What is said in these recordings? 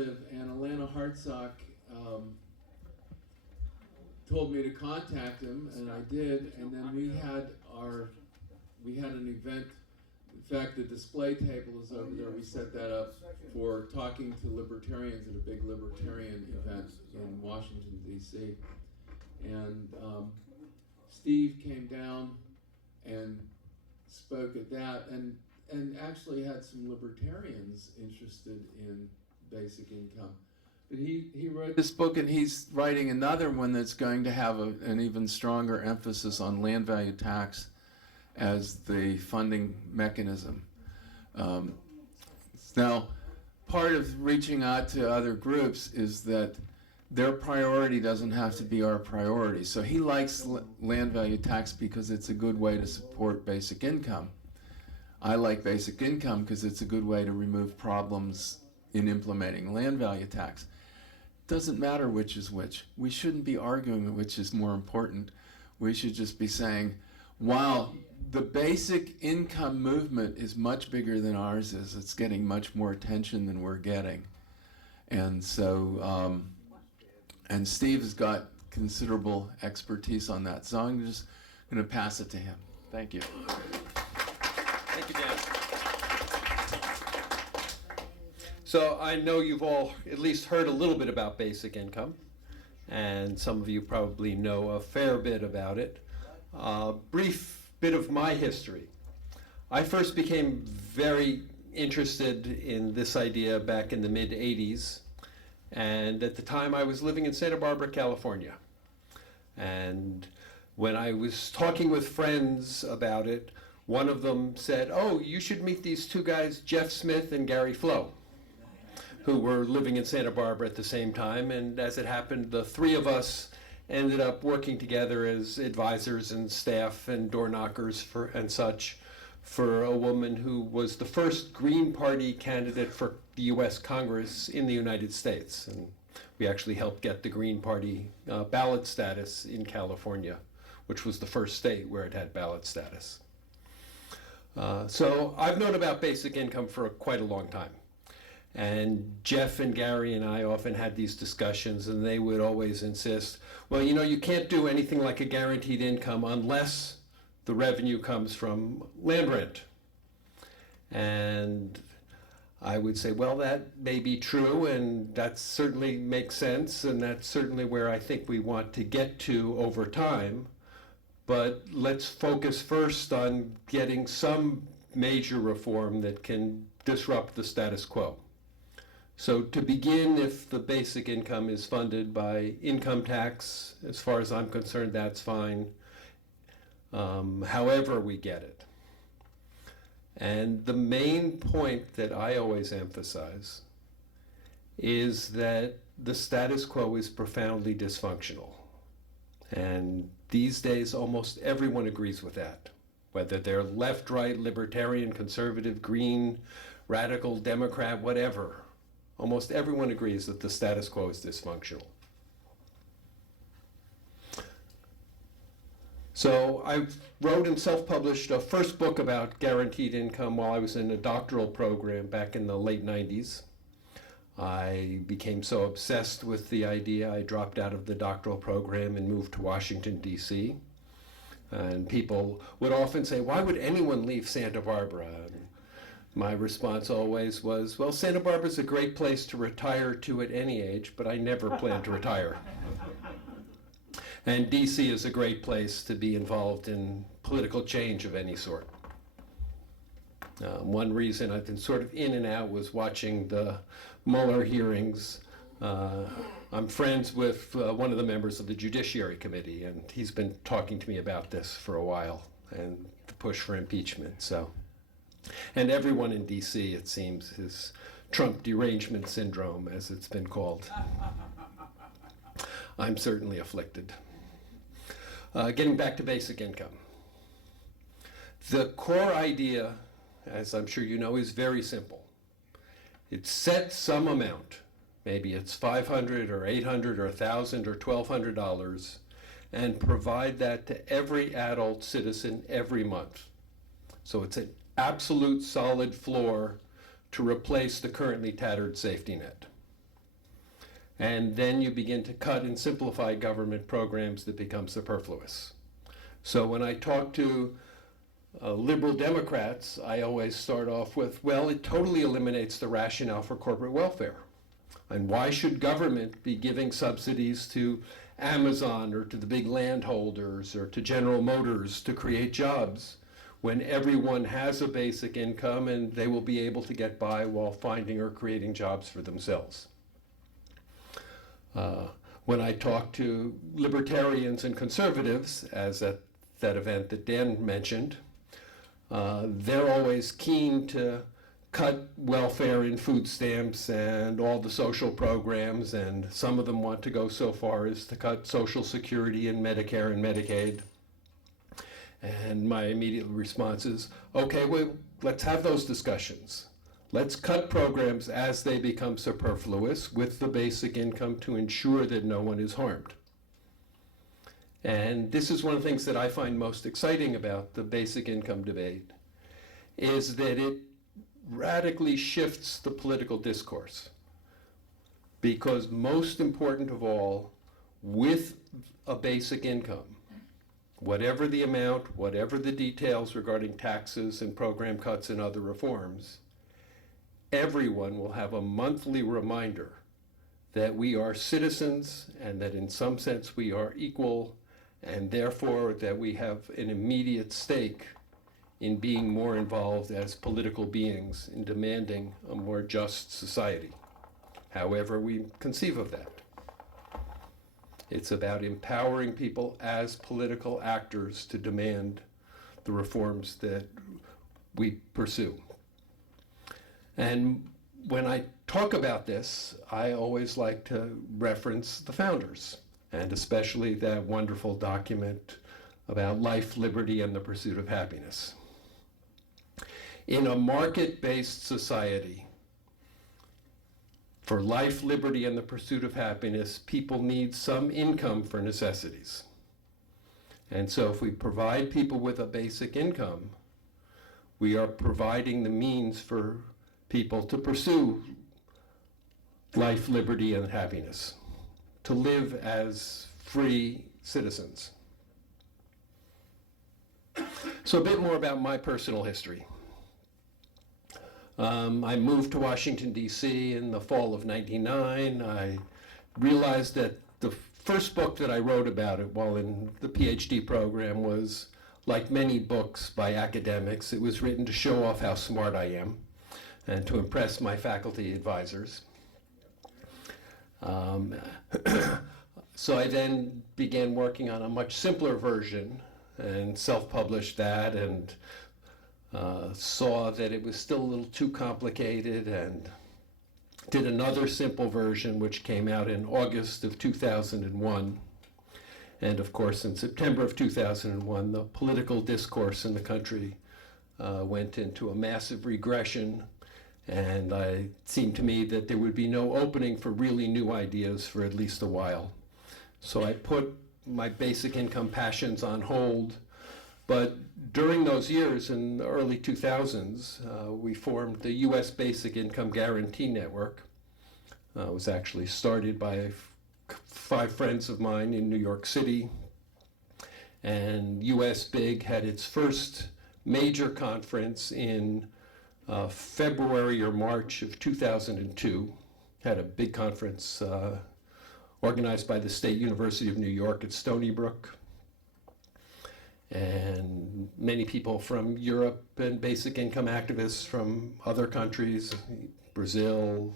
informative, and Alana Hartsock told me to contact him, and I did, and then we had an event. In fact, the display table is over there. We set that up for talking to libertarians at a big libertarian event in Washington, D.C. And Steve came down and spoke at that, and actually had some libertarians interested in basic income. But he wrote this book, and he's writing another one that's going to have an even stronger emphasis on land value tax as the funding mechanism. Now, part of reaching out to other groups is that their priority doesn't have to be our priority. So he likes land value tax because it's a good way to support basic income. I like basic income because it's a good way to remove problems in implementing land value tax. Doesn't matter which is which. We shouldn't be arguing which is more important. We should just be saying, wow, the basic income movement is much bigger than ours is. It's getting much more attention than we're getting. And so, and Steve has got considerable expertise on that. So I'm just going to pass it to him. Thank you. Thank you, Dan. So I know you've all at least heard a little bit about basic income, and some of you probably know a fair bit about it. Brief bit of my history. I first became very interested in this idea back in the mid-'80s, and at the time I was living in Santa Barbara, California. And when I was talking with friends about it, one of them said, oh, you should meet these two guys, Jeff Smith and Gary Flo, who were living in Santa Barbara at the same time. And as it happened, the three of us ended up working together as advisors and staff and door knockers and such for a woman who was the first Green Party candidate for the US Congress in the United States. And we actually helped get the Green Party ballot status in California, which was the first state where it had ballot status. So I've known about basic income for quite a long time. And Jeff and Gary and I often had these discussions, and they would always insist, well, you know, you can't do anything like a guaranteed income unless the revenue comes from land rent. And I would say, well, that may be true, and that certainly makes sense, and that's certainly where I think we want to get to over time. But let's focus first on getting some major reform that can disrupt the status quo. So to begin, if the basic income is funded by income tax, as far as I'm concerned, that's fine. However we get it. And the main point that I always emphasize is that the status quo is profoundly dysfunctional. And these days, almost everyone agrees with that, whether they're left, right, libertarian, conservative, green, radical, Democrat, whatever. Almost everyone agrees that the status quo is dysfunctional. So I wrote and self-published a first book about guaranteed income while I was in a doctoral program back in the late 90s. I became so obsessed with the idea, I dropped out of the doctoral program and moved to Washington, D.C. And people would often say, why would anyone leave Santa Barbara? And my response always was, well, Santa Barbara's a great place to retire to at any age, but I never plan to retire. And D.C. is a great place to be involved in political change of any sort. One reason I've been sort of in and out was watching the Mueller hearings. I'm friends with one of the members of the Judiciary Committee, and he's been talking to me about this for a while, and the push for impeachment. So, and everyone in D.C., it seems, is Trump derangement syndrome, as it's been called. I'm certainly afflicted. Getting back to basic income. The core idea, as I'm sure you know, is very simple. It sets some amount, maybe it's $500 or $800 or $1,000 or $1,200, and provide that to every adult citizen every month. So it's an absolute solid floor to replace the currently tattered safety net. And then you begin to cut and simplify government programs that become superfluous. So when I talk to liberal Democrats, I always start off with, well, it totally eliminates the rationale for corporate welfare. And why should government be giving subsidies to Amazon or to the big landholders or to General Motors to create jobs when everyone has a basic income and they will be able to get by while finding or creating jobs for themselves? When I talk to libertarians and conservatives, as at that event that Dan mentioned, they're always keen to cut welfare and food stamps and all the social programs, and some of them want to go so far as to cut Social Security and Medicare and Medicaid. And my immediate response is, okay, well, let's have those discussions. Let's cut programs as they become superfluous with the basic income to ensure that no one is harmed. And this is one of the things that I find most exciting about the basic income debate, is that it radically shifts the political discourse. Because most important of all, with a basic income, whatever the amount, whatever the details regarding taxes and program cuts and other reforms, everyone will have a monthly reminder that we are citizens and that in some sense we are equal, and therefore that we have an immediate stake in being more involved as political beings in demanding a more just society, however we conceive of that. It's about empowering people as political actors to demand the reforms that we pursue. And when I talk about this, I always like to reference the founders, and especially that wonderful document about life, liberty, and the pursuit of happiness. In a market-based society, for life, liberty, and the pursuit of happiness, people need some income for necessities. And so if we provide people with a basic income, we are providing the means for people to pursue life, liberty, and happiness, to live as free citizens. So a bit more about my personal history. I moved to Washington, D.C. in the fall of '99. I realized that the first book that I wrote about it while in the PhD program was, like many books by academics, it was written to show off how smart I am and to impress my faculty advisors. So I then began working on a much simpler version and self-published that, and saw that it was still a little too complicated, and did another simple version which came out in August of 2001. And of course, in September of 2001, the political discourse in the country went into a massive regression, and it seemed to me that there would be no opening for really new ideas for at least a while. So I put my basic income passions on hold. But during those years, in the early 2000s, we formed the U.S. Basic Income Guarantee Network. It was actually started by 5 friends of mine in New York City. And U.S. Big had its first major conference in February or March of 2002. Had a big conference organized by the State University of New York at Stony Brook. And many people from Europe and basic income activists from other countries, Brazil.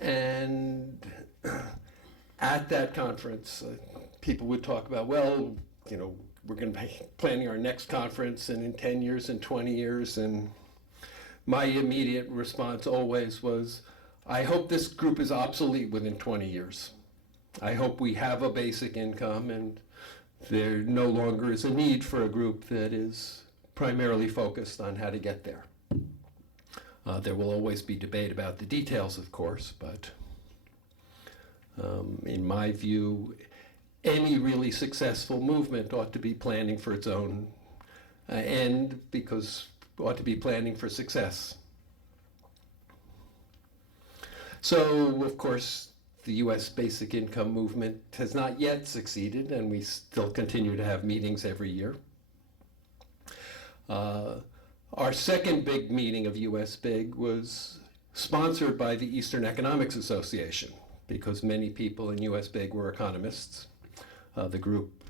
And at that conference, people would talk about, well, you know, we're going to be planning our next conference and in 10 years and 20 years. And my immediate response always was, I hope this group is obsolete within 20 years. I hope we have a basic income and there no longer is a need for a group that is primarily focused on how to get there. There will always be debate about the details, of course, but in my view, any really successful movement ought to be planning for its own end, because ought to be planning for success. So, of course, the U.S. basic income movement has not yet succeeded, and we still continue to have meetings every year. Our second big meeting of U.S. Big was sponsored by the Eastern Economics Association, because many people in U.S. Big were economists. The group,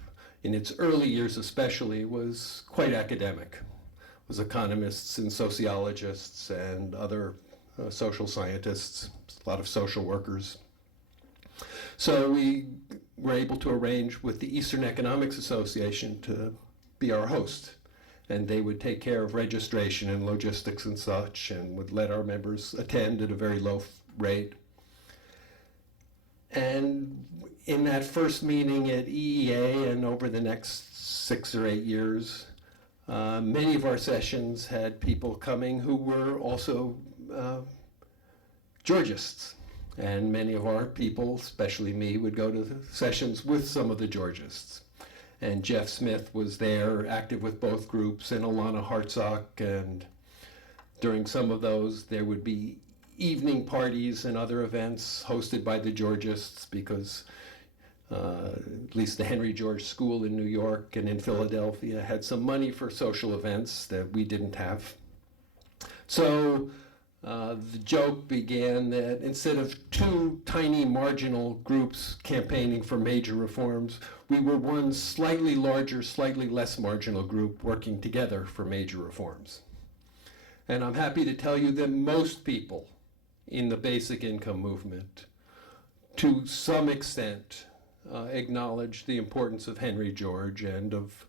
in its early years especially, was quite academic. It was economists and sociologists and other social scientists, a lot of social workers. So we were able to arrange with the Eastern Economics Association to be our host. And they would take care of registration and logistics and such, and would let our members attend at a very low rate. And in that first meeting at EEA and over the next 6 or 8 years, many of our sessions had people coming who were also Georgists. And many of our people, especially me, would go to the sessions with some of the Georgists. And Jeff Smith was there, active with both groups, and Alana Hartsock. And during some of those, there would be evening parties and other events hosted by the Georgists, because at least the Henry George School in New York and in Philadelphia had some money for social events that we didn't have. So the joke began that instead of two tiny marginal groups campaigning for major reforms, we were one slightly larger, slightly less marginal group working together for major reforms. And I'm happy to tell you that most people in the basic income movement, to some extent, acknowledge the importance of Henry George and of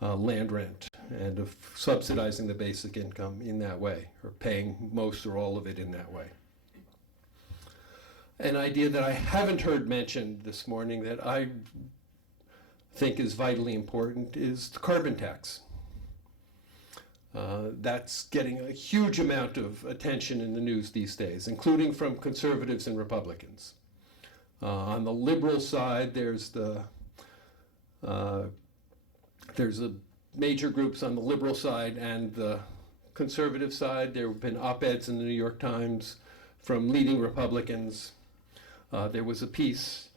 land rent, and of subsidizing the basic income in that way, or paying most or all of it in that way. An idea that I haven't heard mentioned this morning that I think is vitally important is the carbon tax. That's getting a huge amount of attention in the news these days, including from conservatives and Republicans. On the liberal side, there's the major groups on the liberal side and the conservative side. There have been op-eds in the New York Times from leading Republicans. There was a piece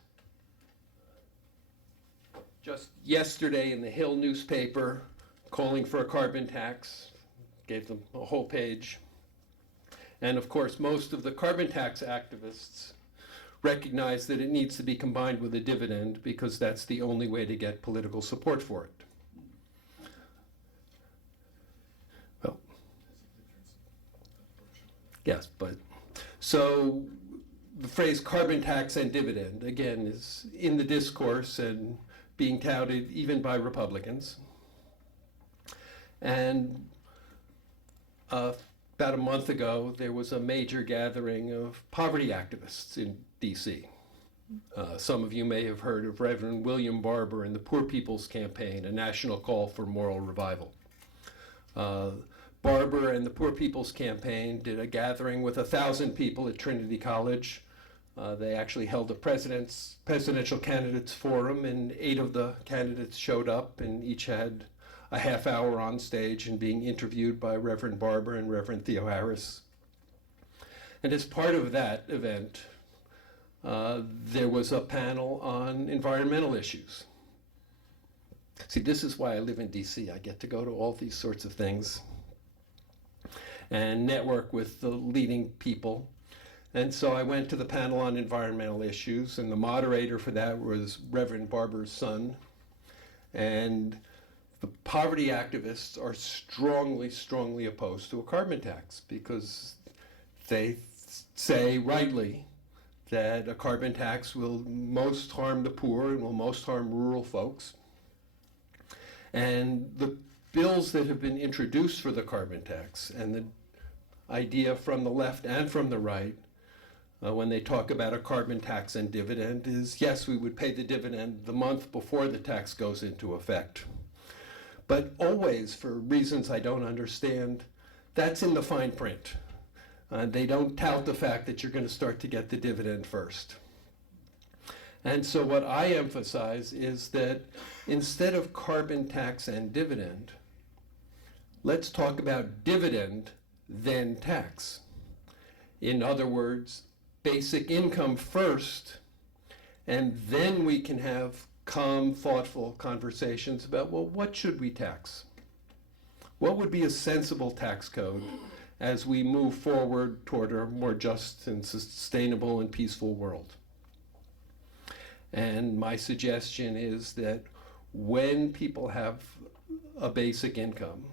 just yesterday in the Hill newspaper calling for a carbon tax, gave them a whole page. And of course, most of the carbon tax activists recognize that it needs to be combined with a dividend, because that's the only way to get political support for it. Well, yes, but so the phrase carbon tax and dividend, again, is in the discourse and being touted even by Republicans. And about a month ago, there was a major gathering of poverty activists in DC. Some of you may have heard of Reverend William Barber and the Poor People's Campaign, a national call for moral revival. Barber and the Poor People's Campaign did a gathering with 1,000 people at Trinity College. They actually held a presidential candidates forum, and 8 of the candidates showed up, and each had a half hour on stage and being interviewed by Reverend Barber and Reverend Theo Harris. And as part of that event, there was a panel on environmental issues. See, this is why I live in DC. I get to go to all these sorts of things and network with the leading people. And so I went to the panel on environmental issues, and the moderator for that was Reverend Barber's son. And the poverty activists are strongly, strongly opposed to a carbon tax, because they say, rightly, that a carbon tax will most harm the poor and will most harm rural folks. And the bills that have been introduced for the carbon tax, and the idea from the left and from the right, when they talk about a carbon tax and dividend, is yes, we would pay the dividend the month before the tax goes into effect. But always, for reasons I don't understand, that's in the fine print. They don't tout the fact that you're going to start to get the dividend first. And so what I emphasize is that instead of carbon tax and dividend, let's talk about dividend, then tax. In other words, basic income first, and then we can have calm, thoughtful conversations about, well, what should we tax? What would be a sensible tax code as we move forward toward a more just and sustainable and peaceful world? And my suggestion is that when people have a basic income,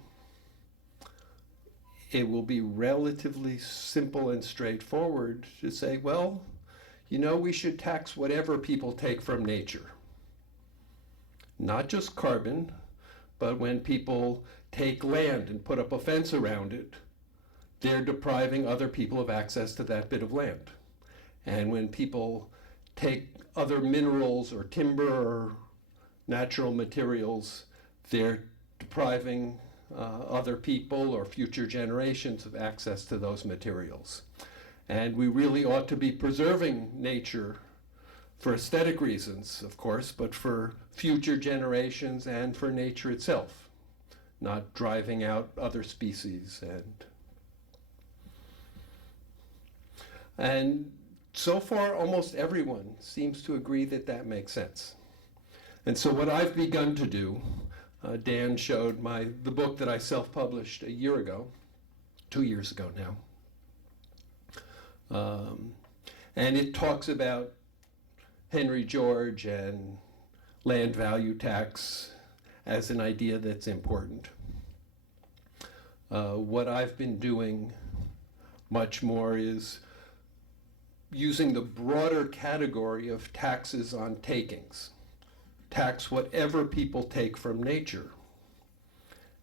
it will be relatively simple and straightforward to say, well, you know, we should tax whatever people take from nature. Not just carbon, but when people take land and put up a fence around it, they're depriving other people of access to that bit of land. And when people take other minerals or timber or natural materials, they're depriving other people or future generations of access to those materials. And we really ought to be preserving nature for aesthetic reasons, of course, but for future generations and for nature itself, not driving out other species. And so far, almost everyone seems to agree that that makes sense. And so what I've begun to do, Dan showed the book that I self-published a year ago, 2 years ago now. And it talks about Henry George and land value tax as an idea that's important. What I've been doing much more is using the broader category of taxes on takings. Tax whatever people take from nature.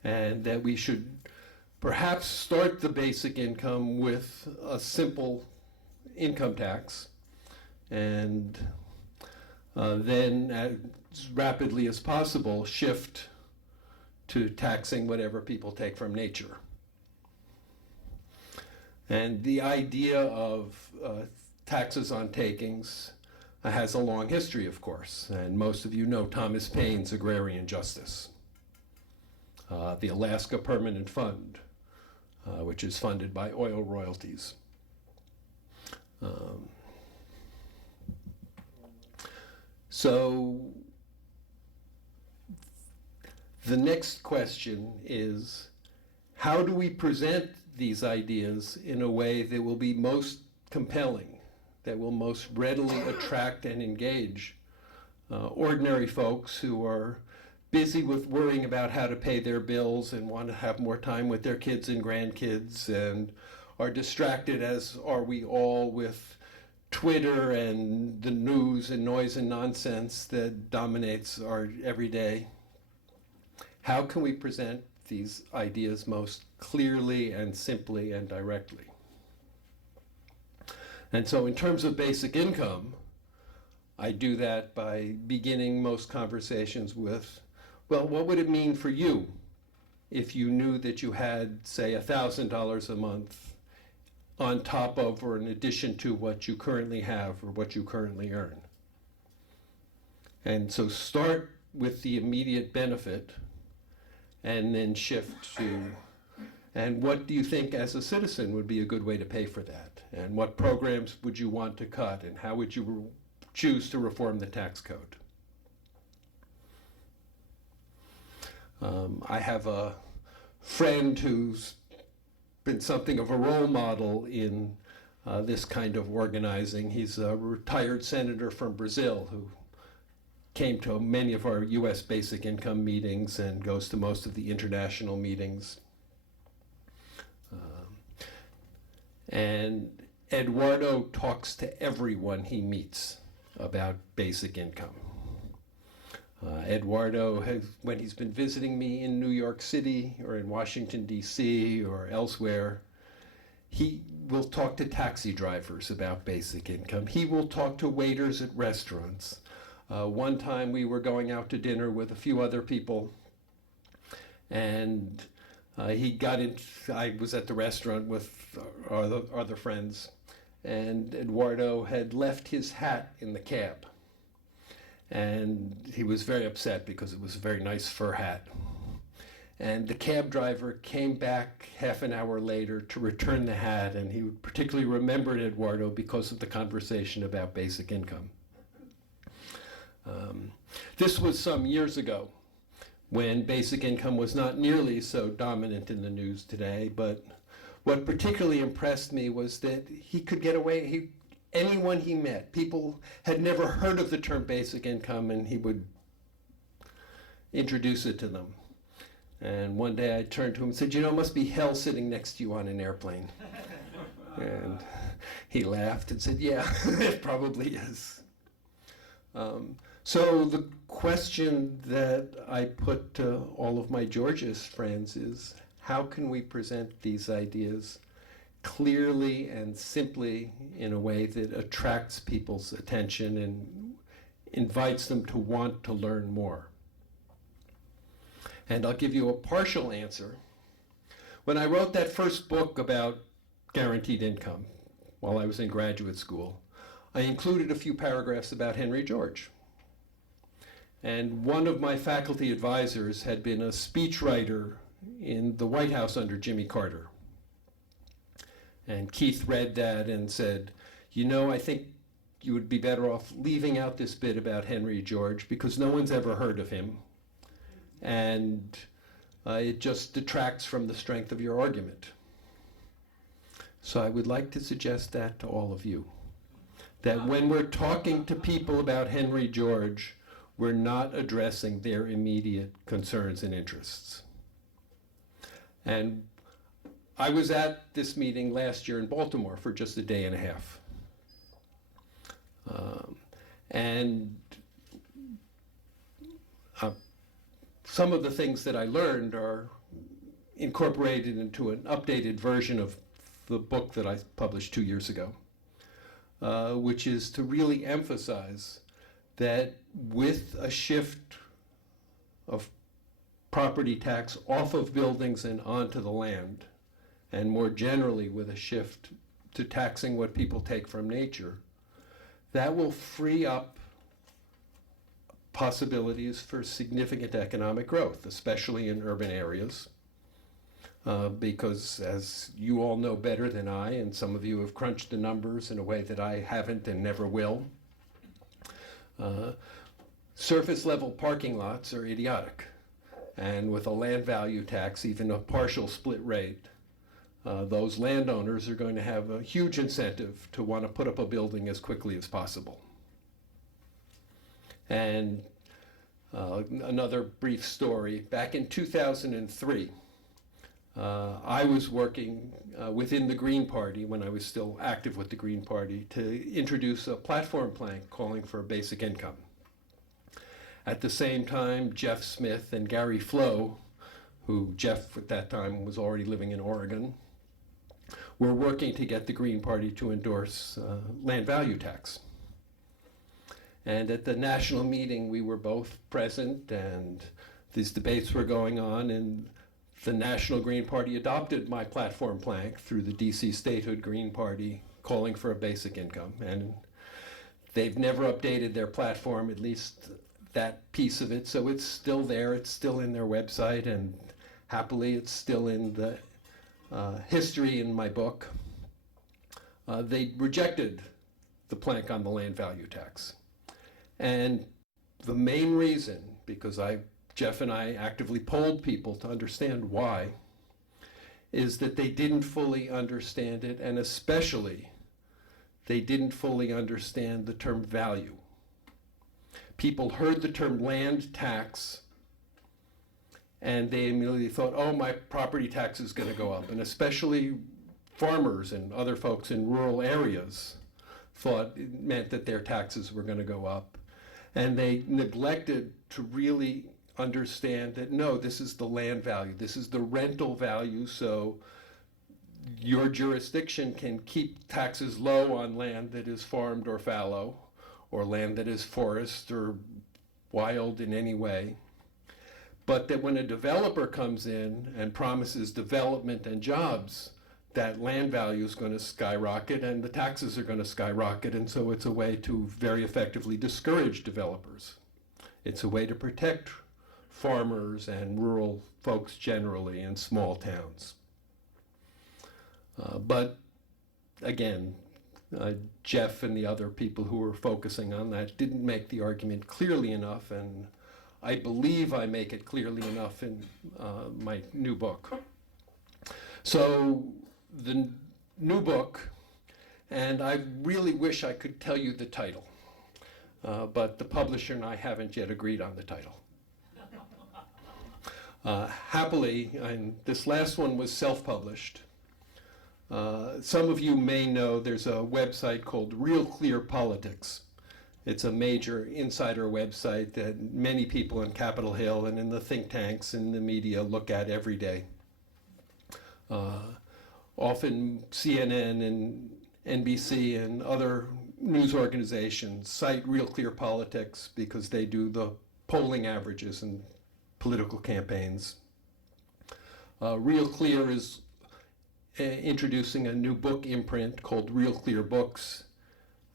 And that we should perhaps start the basic income with a simple income tax, and then as rapidly as possible shift to taxing whatever people take from nature. And the idea of taxes on takings has a long history, of course, and most of you know Thomas Paine's Agrarian Justice, the Alaska Permanent Fund, which is funded by oil royalties. So the next question is, how do we present these ideas in a way that will be most compelling, that will most readily attract and engage ordinary folks who are busy with worrying about how to pay their bills and want to have more time with their kids and grandkids, and are distracted, as are we all, with Twitter and the news and noise and nonsense that dominates our everyday. How can we present these ideas most clearly and simply and directly? And so in terms of basic income, I do that by beginning most conversations with, well, what would it mean for you if you knew that you had, say, $1,000 a month on top of or in addition to what you currently have or what you currently earn? And so start with the immediate benefit and then shift to, and what do you think as a citizen would be a good way to pay for that? And what programs would you want to cut? And how would you choose to reform the tax code? I have a friend who's been something of a role model in this kind of organizing. He's a retired senator from Brazil who came to many of our US basic income meetings and goes to most of the international meetings. And Eduardo talks to everyone he meets about basic income. Eduardo, when he's been visiting me in New York City or in Washington, D.C. or elsewhere, he will talk to taxi drivers about basic income. He will talk to waiters at restaurants. One time we were going out to dinner with a few other people, and I was at the restaurant with our other friends, and Eduardo had left his hat in the cab. And he was very upset because it was a very nice fur hat. And the cab driver came back half an hour later to return the hat, and he particularly remembered Eduardo because of the conversation about basic income. This was some years ago, when basic income was not nearly so dominant in the news today, but what particularly impressed me was that he could get away. Anyone he met, people had never heard of the term basic income, and he would introduce it to them. And one day I turned to him and said, "You know, it must be hell sitting next to you on an airplane." And he laughed and said, "Yeah, it probably is." So the question that I put to all of my Georgist friends is, how can we present these ideas clearly and simply in a way that attracts people's attention and invites them to want to learn more? And I'll give you a partial answer. When I wrote that first book about guaranteed income while I was in graduate school, I included a few paragraphs about Henry George. And one of my faculty advisors had been a speechwriter in the White House under Jimmy Carter. And Keith read that and said, "You know, I think you would be better off leaving out this bit about Henry George because no one's ever heard of him. And it just detracts from the strength of your argument." So I would like to suggest that to all of you, that when we're talking to people about Henry George, we're not addressing their immediate concerns and interests. And I was at this meeting last year in Baltimore for just a day and a half. Some of the things that I learned are incorporated into an updated version of the book that I published 2 years ago, which is to really emphasize that with a shift of property tax off of buildings and onto the land, and more generally with a shift to taxing what people take from nature, that will free up possibilities for significant economic growth, especially in urban areas. Because as you all know better than I, and some of you have crunched the numbers in a way that I haven't and never will, surface level parking lots are idiotic. And with a land value tax, even a partial split rate, those landowners are going to have a huge incentive to want to put up a building as quickly as possible. And another brief story, back in 2003, I was working within the Green Party, when I was still active with the Green Party, to introduce a platform plank calling for a basic income. At the same time, Jeff Smith and Gary Flo, who Jeff at that time was already living in Oregon, were working to get the Green Party to endorse land value tax. And at the national meeting, we were both present, and these debates were going on, and the National Green Party adopted my platform plank through the DC Statehood Green Party, calling for a basic income. And they've never updated their platform, at least that piece of it, so it's still there, it's still in their website, and happily it's still in the history in my book. They rejected the plank on the land value tax. And the main reason, because Jeff and I actively polled people to understand why, is that they didn't fully understand it, and especially they didn't fully understand the term value. People heard the term land tax and they immediately thought, oh, my property tax is going to go up. And especially farmers and other folks in rural areas thought it meant that their taxes were going to go up. And they neglected to really understand that, no, this is the land value, this is the rental value, so your jurisdiction can keep taxes low on land that is farmed or fallow, or land that is forest or wild in any way. But that when a developer comes in and promises development and jobs, that land value is going to skyrocket and the taxes are going to skyrocket, and so it's a way to very effectively discourage developers. It's a way to protect farmers and rural folks generally in small towns. But again, Jeff and the other people who were focusing on that didn't make the argument clearly enough, and I believe I make it clearly enough in my new book. So the new book, and I really wish I could tell you the title, but the publisher and I haven't yet agreed on the title. Happily, and this last one was self-published. Some of you may know there's a website called Real Clear Politics. It's a major insider website that many people in Capitol Hill and in the think tanks and the media look at every day. Often CNN and NBC and other news organizations cite Real Clear Politics because they do the polling averages in political campaigns. Real Clear is introducing a new book imprint called Real Clear Books,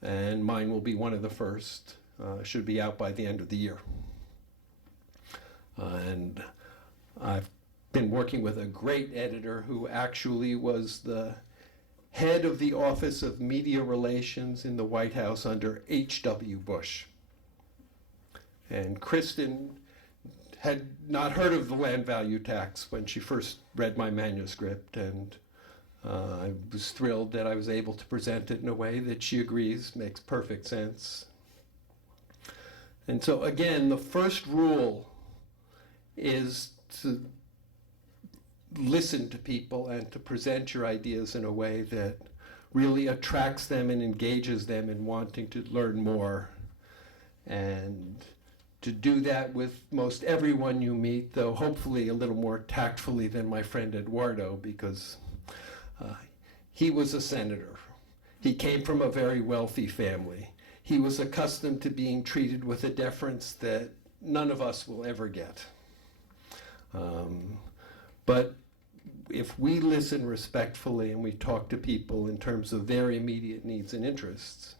and mine will be one of the first. Should be out by the end of the year. And I've been working with a great editor who actually was the head of the Office of Media Relations in the White House under H.W. Bush. And Kristen had not heard of the land value tax when she first read my manuscript, and I was thrilled that I was able to present it in a way that she agrees makes perfect sense. And so again, the first rule is to listen to people and to present your ideas in a way that really attracts them and engages them in wanting to learn more. And to do that with most everyone you meet, though hopefully a little more tactfully than my friend Eduardo, because he was a senator. He came from a very wealthy family. He was accustomed to being treated with a deference that none of us will ever get. But if we listen respectfully and we talk to people in terms of their immediate needs and interests,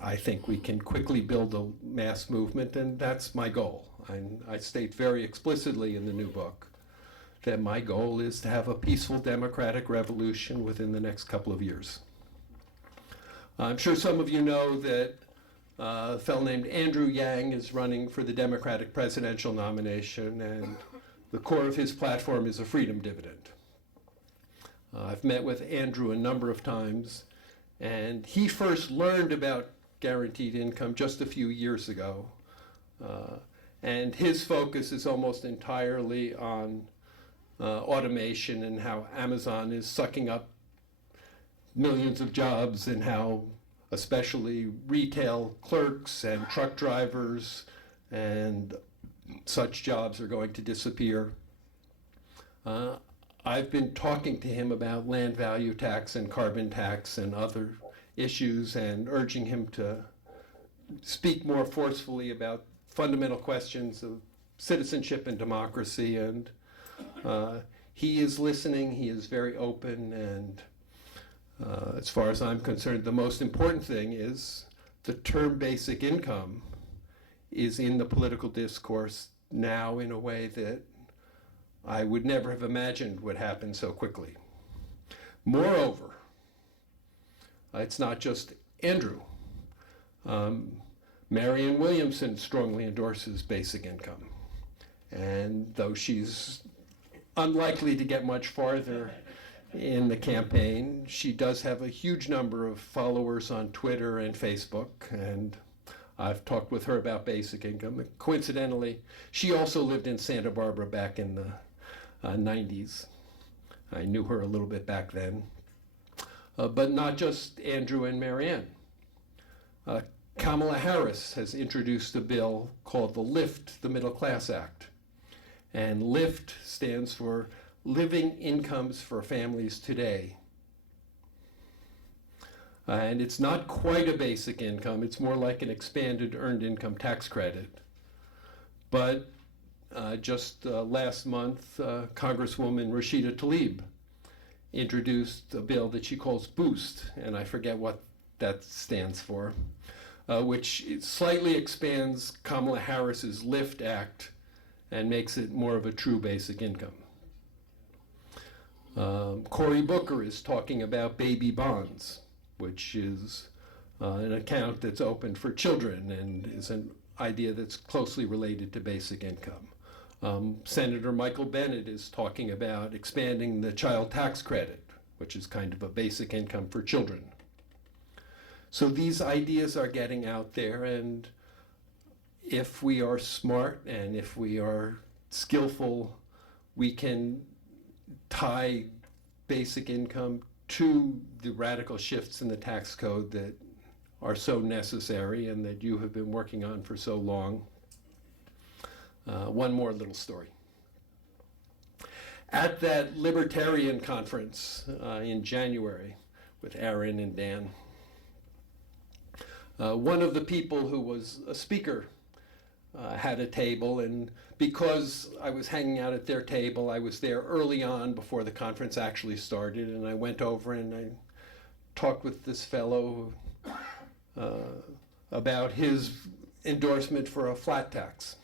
I think we can quickly build a mass movement, and that's my goal. I state very explicitly in the new book that my goal is to have a peaceful democratic revolution within the next couple of years. I'm sure some of you know that a fellow named Andrew Yang is running for the Democratic presidential nomination, and the core of his platform is a freedom dividend. I've met with Andrew a number of times, and he first learned about guaranteed income just a few years ago. And his focus is almost entirely on automation and how Amazon is sucking up millions of jobs, and how especially retail clerks and truck drivers and such jobs are going to disappear. I've been talking to him about land value tax and carbon tax and other issues, and urging him to speak more forcefully about fundamental questions of citizenship and democracy. And he is listening, he is very open, and as far as I'm concerned, the most important thing is the term basic income is in the political discourse now in a way that I would never have imagined would happen so quickly. Moreover, it's not just Andrew. Marianne Williamson strongly endorses basic income. And though she's unlikely to get much farther in the campaign, she does have a huge number of followers on Twitter and Facebook, and I've talked with her about basic income. Coincidentally, she also lived in Santa Barbara back in the 90s. I knew her a little bit back then. But not just Andrew and Marianne. Kamala Harris has introduced a bill called the Lift the Middle Class Act. And LIFT stands for Living Incomes for Families Today. And it's not quite a basic income, it's more like an expanded earned income tax credit. But just last month, Congresswoman Rashida Tlaib introduced a bill that she calls Boost, and I forget what that stands for. which slightly expands Kamala Harris's LIFT Act and makes it more of a true basic income. Cory Booker is talking about baby bonds, which is an account that's open for children and is an idea that's closely related to basic income. Senator Michael Bennet is talking about expanding the child tax credit, which is kind of a basic income for children. So these ideas are getting out there, and if we are smart and if we are skillful, we can tie basic income to the radical shifts in the tax code that are so necessary and that you have been working on for so long. One more little story. At that libertarian conference in January with Aaron and Dan, one of the people who was a speaker had a table, and because I was hanging out at their table, I was there early on before the conference actually started, and I went over and I talked with this fellow about his endorsement for a flat tax.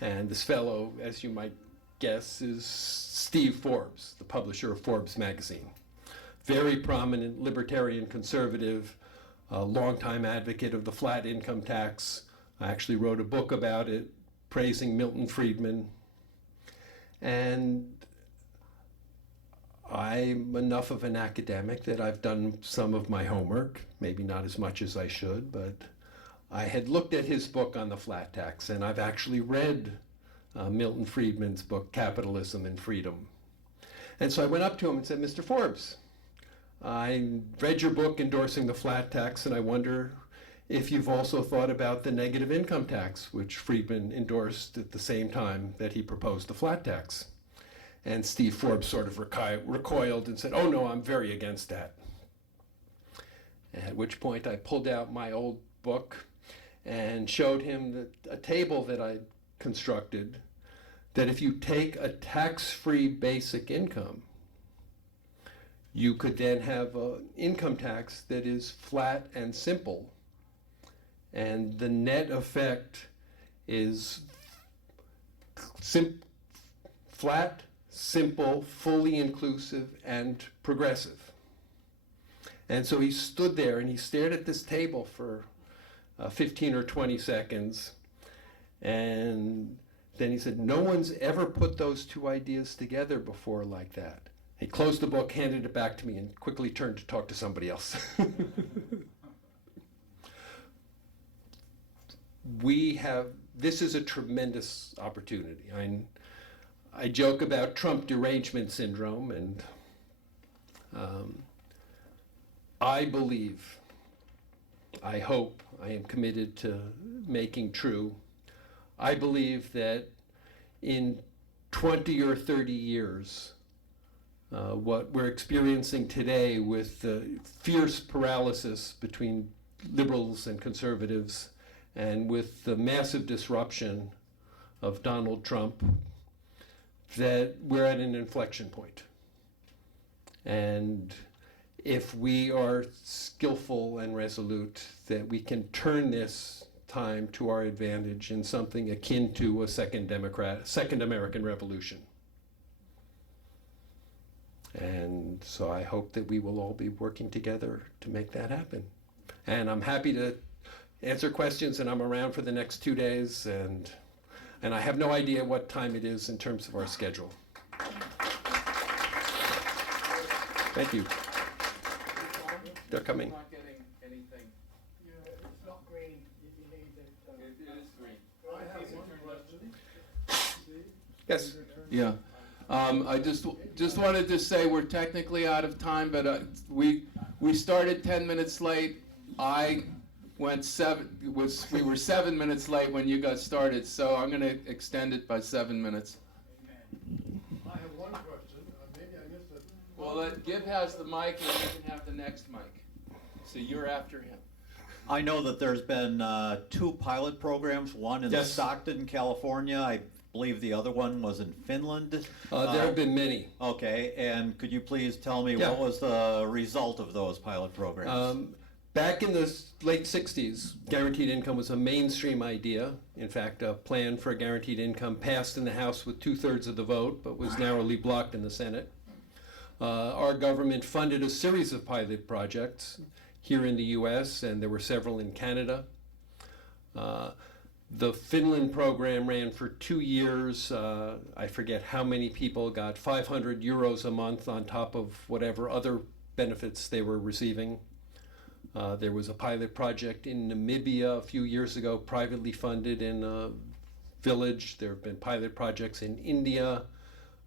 And this fellow, as you might guess, is Steve Forbes, the publisher of Forbes magazine. Very prominent libertarian conservative, longtime advocate of the flat income tax. I actually wrote a book about it, praising Milton Friedman. And I'm enough of an academic that I've done some of my homework, maybe not as much as I should, but I had looked at his book on the flat tax, and I've actually read Milton Friedman's book, Capitalism and Freedom. And so I went up to him and said, Mr. Forbes, I read your book endorsing the flat tax, and I wonder if you've also thought about the negative income tax, which Friedman endorsed at the same time that he proposed the flat tax. And Steve Forbes sort of recoiled and said, oh no, I'm very against that. At which point I pulled out my old book and showed him a table that I constructed, that if you take a tax-free basic income, you could then have an income tax that is flat and simple. And the net effect is flat, simple, fully inclusive, and progressive. And so he stood there and he stared at this table for 15 or 20 seconds. And then he said, no one's ever put those two ideas together before like that. He closed the book, handed it back to me, and quickly turned to talk to somebody else. This is a tremendous opportunity. I joke about Trump derangement syndrome, and I believe, I hope, I am committed to making true. I believe that in 20 or 30 years, what we're experiencing today with the fierce paralysis between liberals and conservatives, and with the massive disruption of Donald Trump, that we're at an inflection point. And if we are skillful and resolute, that we can turn this time to our advantage in something akin to a second American Revolution. And so I hope that we will all be working together to make that happen. And I'm happy to answer questions, and I'm around for the next 2 days, and I have no idea what time it is in terms of our schedule. Thank you. They're coming. I'm not getting anything. It's not green. You need it. It is green. I have one question. Yes. Yeah. I just wanted to say we're technically out of time, but we started 10 minutes late. We were 7 minutes late when you got started, so I'm going to extend it by 7 minutes. I have one question. Maybe I missed it. Well, Gib has the mic, and you can have the next mic. So you're after him. I know that there's been 2 pilot programs, one in Yes. Stockton, California. I believe the other one was in Finland. There have been many. Okay, and could you please tell me Yeah. what was the result of those pilot programs? Back in the late 60s, guaranteed income was a mainstream idea. In fact, a plan for guaranteed income passed in the House with 2/3 of the vote, but was narrowly blocked in the Senate. Our government funded a series of pilot projects here in the US, and there were several in Canada. The Finland program ran for 2 years. I forget how many people got 500 euros a month on top of whatever other benefits they were receiving. There was a pilot project in Namibia a few years ago, privately funded in a village. There have been pilot projects in India.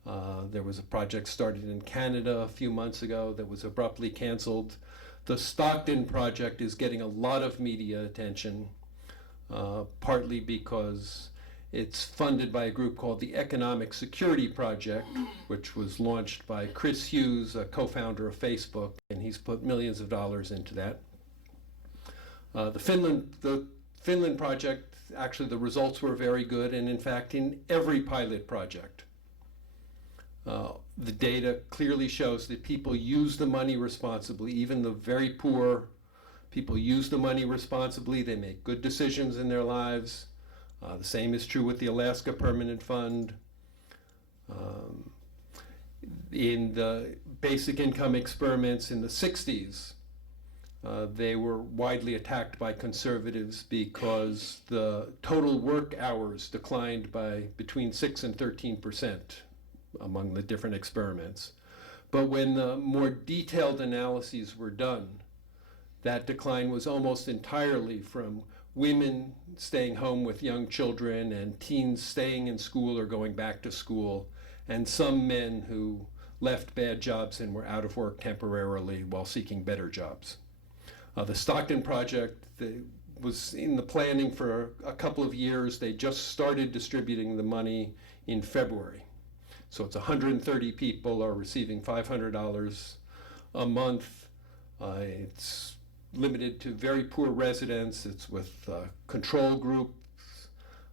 There was a project started in Canada a few months ago that was abruptly canceled. The Stockton project is getting a lot of media attention, partly because it's funded by a group called the Economic Security Project, which was launched by Chris Hughes, a co-founder of Facebook, and he's put millions of dollars into that. The Finland project, actually the results were very good, and in fact in every pilot project, the data clearly shows that people use the money responsibly. Even the very poor, people use the money responsibly. They make good decisions in their lives. The same is true with the Alaska Permanent Fund. In the basic income experiments in the 60s, they were widely attacked by conservatives because the total work hours declined by between 6 and 13% among the different experiments. But when the more detailed analyses were done, that decline was almost entirely from women staying home with young children and teens staying in school or going back to school, and some men who left bad jobs and were out of work temporarily while seeking better jobs. The Stockton project was in the planning for a couple of years. They just started distributing the money in February. So it's 130 people are receiving $500 a month. It's limited to very poor residents. It's with control groups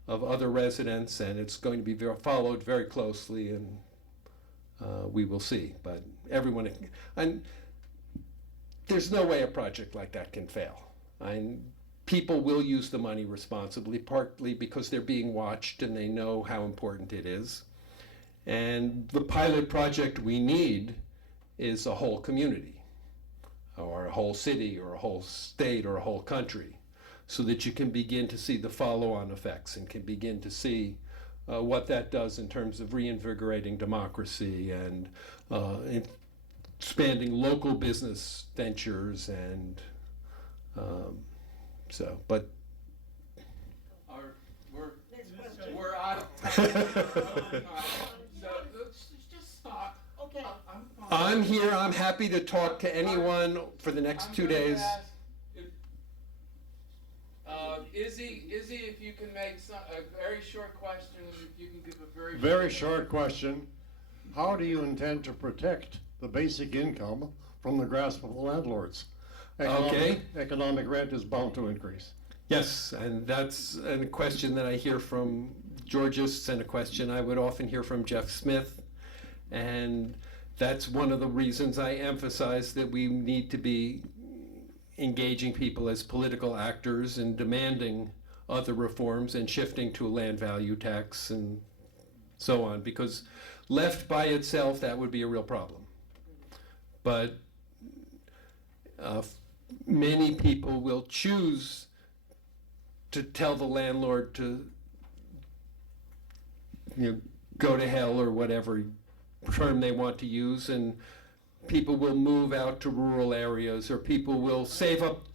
of other residents, and it's going to be followed very closely, and we will see. But everyone, and there's no way a project like that can fail. People will use the money responsibly, partly because they're being watched and they know how important it is. And the pilot project we need is a whole community, or a whole city, or a whole state, or a whole country, so that you can begin to see the follow-on effects and can begin to see what that does in terms of reinvigorating democracy and expanding local business ventures and but we're out of time. So let's just stop. Okay. I'm here. I'm happy to talk to anyone for the next 2 days. Izzy, if you can make a very short question, if you can give a Very short question. How do you intend to protect the basic income from the grasp of the landlords? Economic rent is bound to increase. Yes, and that's a question that I hear from Georgists and a question I would often hear from Jeff Smith. And that's one of the reasons I emphasize that we need to be engaging people as political actors and demanding other reforms and shifting to a land value tax and so on, because left by itself, that would be a real problem. But many people will choose to tell the landlord to go to hell, or whatever term they want to use, and people will move out to rural areas, or people will save up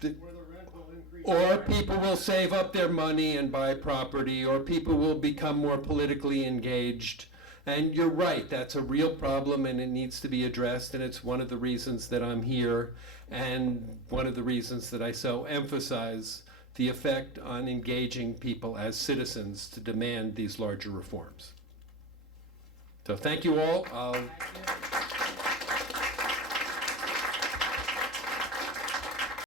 people will save up their money and buy property, or people will become more politically engaged. And you're right, that's a real problem, and it needs to be addressed, and it's one of the reasons that I'm here, and one of the reasons that I so emphasize the effect on engaging people as citizens to demand these larger reforms. So thank you all.